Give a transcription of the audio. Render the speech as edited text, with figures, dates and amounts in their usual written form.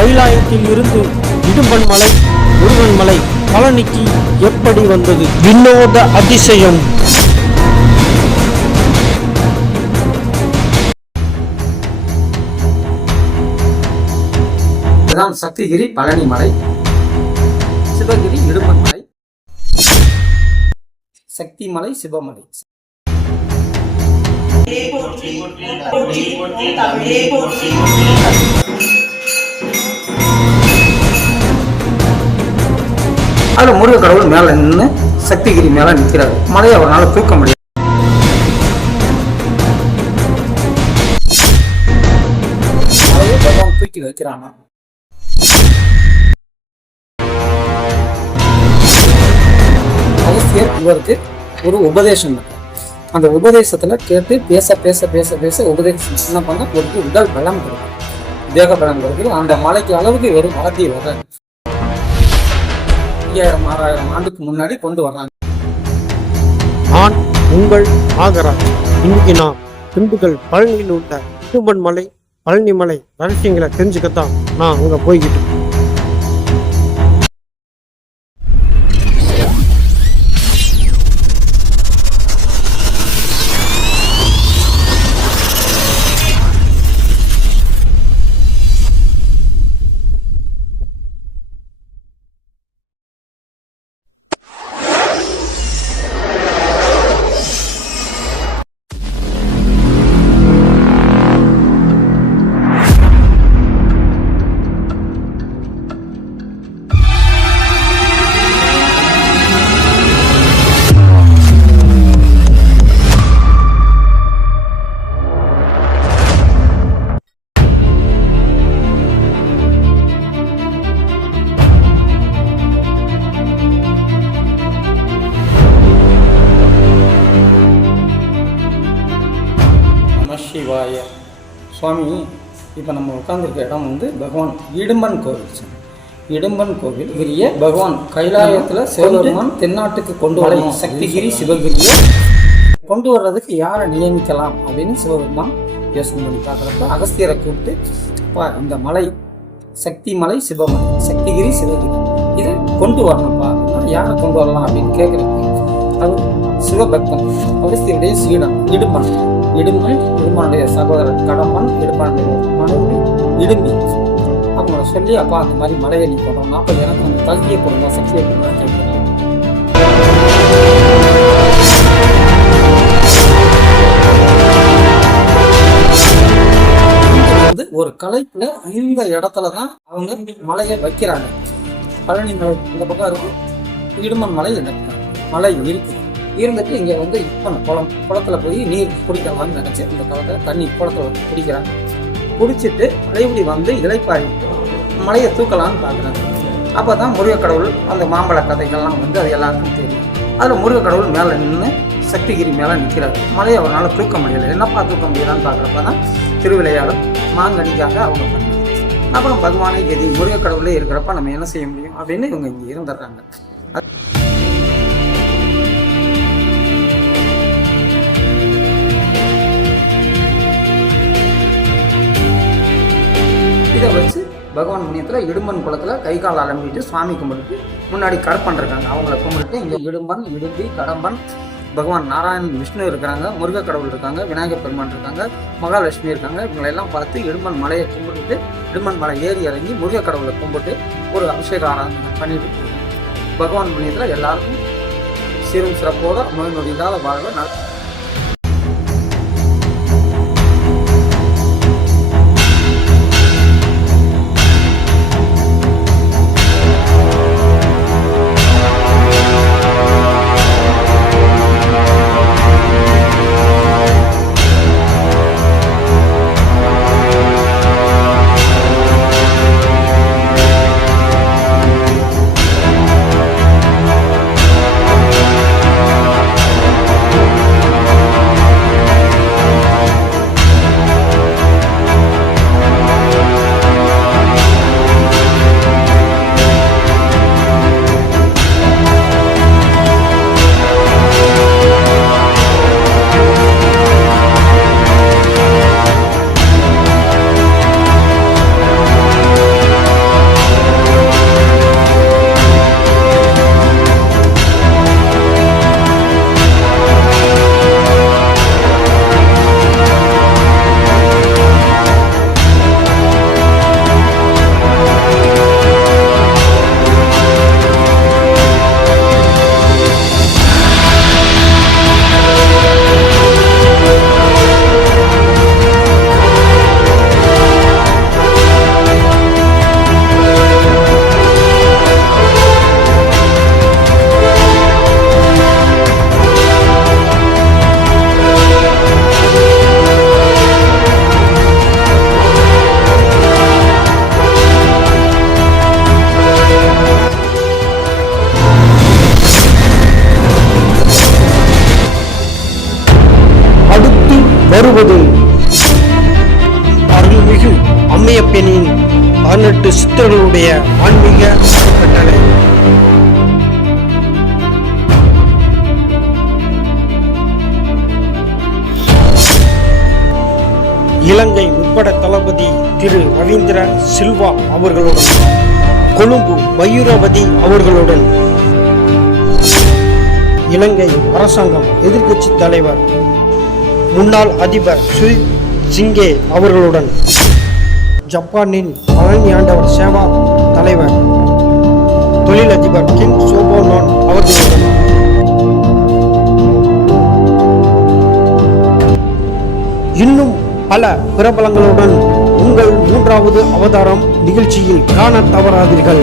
கைலாயத்தில் இருந்து இடும்பன் மலை முருகன் மலை பழனிக்கு எப்படி வந்தது? வினோத அதிசயம். இதுதான் சக்திகிரி பழனி மலை, சிவகிரி இடும்பன் மலை, சக்தி மலை, சிவமலை. அதுல முருக கடவுள் மேல நின்று சக்திகிரி மேல நிற்கிறாரு. மலையை அவரால் தூக்க முடியாது. மலையை பகவான் தூக்கி வைக்கிறாங்க. அகஸ்தியர் இவருக்கு ஒரு உபதேசம் இருக்கு. அந்த உபதேசத்துல கேட்டு பேச பேச பேச பேச உபதேசம் என்ன பண்ண ஒரு உடல் பலம் கொடுக்கும், தேக பலம் கொடுக்குது. அந்த மலைக்கு அளவுக்கு ஒரு மரத்தை வர்றாங்க. 5000-6000 ஆண்டுக்கு முன்னாடி கொண்டு வர்றாங்க. நான் உங்கள் நாகராஜ். இன்னைக்கு நான் திண்டுக்கல் பழனியில் உள்ள இடும்பன் மலை பழனி மலை ரகசியங்களை தெரிஞ்சுக்கத்தான் நான் அங்க போய்கிட்டு. சிவாய சுவாமி. இப்போ நம்ம உட்காந்துருக்க இடம் வந்து பகவான் இடும்பன் கோவில். இடும்பன் கோவில் கிரிய பகவான் கைலாயத்தில் சிவபெருமான் தென்னாட்டுக்கு கொண்டு வர சக்திகிரி சிவகிரியை கொண்டு வர்றதுக்கு யாரை நியமிக்கலாம் அப்படின்னு சிவபெருமான் யோசனை பண்ணி பார்க்குறப்ப அகஸ்தியரை கூப்பிட்டு, அப்பா இந்த மலை சக்தி மலை சிவமலை சக்திகிரி சிவகிரி இது கொண்டு வரணும்ப்பா அப்படின்னா யாரை கொண்டு வரலாம் அப்படின்னு கேட்குறப்ப அவர் சிவபக்தன் அகஸ்தியருடைய சீடன் இடும்பனுடைய சகோதரர் கடம்பன், இடும்பனுடைய மனைவி இடும்பி அவங்கள சொல்லி, அப்பா அந்த மாதிரி மலையை நீ கொண்டோம், 40 எனக்கு அந்த தகுதியை கொடுங்க, சக்தியை கொடுங்க கேட்குறாங்க. வந்து ஒரு கலைப்புல இந்த இடத்துலதான் அவங்க மலையை வைக்கிறாங்க. பழனி மலை இந்த பக்கம் இருக்கும், இடும்பன் மலை மலை இருக்கு. இருந்துட்டு இங்கே வந்து இப்போ குளத்துல போய் நீர் குடிக்கலாம்னு நினச்சி இந்த காலத்தில் தண்ணி குளத்துல வந்து குடிக்கிறாங்க. குடிச்சிட்டு மலைப்படி வந்து இலைப்பாரி மலையை தூக்கலான்னு பார்க்குறாங்க. அப்போ தான் முருகக்கடவுள் அந்த மாம்பழ கதைகள்லாம் வந்து அது எல்லாருக்கும் தெரியும். அதில் முருகக்கடவுள் மேலே நின்று சக்திகிரி மேலே நிற்கிறாரு. மலையை அவரால் தூக்க முடியலை. என்னப்பா தூக்க முடியலான்னு பார்க்குறப்ப தான் திருவிளையாடல் மாங்கனிக்காக அவங்க பண்ணாங்க. அப்புறம் பகவானே கதி முருகக்கடவுளே இருக்கிறப்ப நம்ம என்ன செய்ய முடியும் அப்படின்னு இவங்க இங்கே இருந்துடுறாங்க. இதை வச்சு பகவான் புண்ணியத்தில் இடும்பன் குளத்தில் கை கால் அலம்பிட்டு சுவாமி கும்பிட்டு முன்னாடி கற்பன் இருக்காங்க. அவங்கள கும்பிட்டு இங்கே இடும்பன், இடும்பி, கடம்பன், பகவான் நாராயணன், விஷ்ணு இருக்கிறாங்க, முருக கடவுள் இருக்காங்க, விநாயகர் பெருமான் இருக்காங்க, மகாலட்சுமி இருக்காங்க. இவங்களெல்லாம் பார்த்து இடும்பன் மலையை கும்பிட்டுட்டு இடும்பன் மலை ஏறி இறங்கி முருக கடவுளை கும்பிட்டு ஒரு அபிஷேக ஆராதனை பண்ணிட்டு பகவான் புண்ணியத்தில் எல்லாருக்கும் சீரும் சிறப்போட நோய் நொடி இல்லாத வாழ்வை நடக்கும். அம்மையப்பனின் 18 சித்தர்களுடைய ஆன்மீக அறக்கட்டளை. இலங்கை முப்பட தளபதி திரு ரவீந்திர சில்வா அவர்களுடன், கொழும்பு மயூரவதி அவர்களுடன், இலங்கை அரசாங்கம் எதிர்க்கட்சி தலைவர் முன்னாள் அதிபர் சுரித் சிங்கே அவர்களுடன், ஜப்பானின் பழனி ஆண்டவர் சேவா தலைவர் தொழிலதிபர் கிம் சோபோனான் அவர்களுடன், இன்னும் பல பிரபலங்களுடன் உங்கள் 3வது அவதாரம் நிகழ்ச்சியில் காண தவறாதீர்கள்.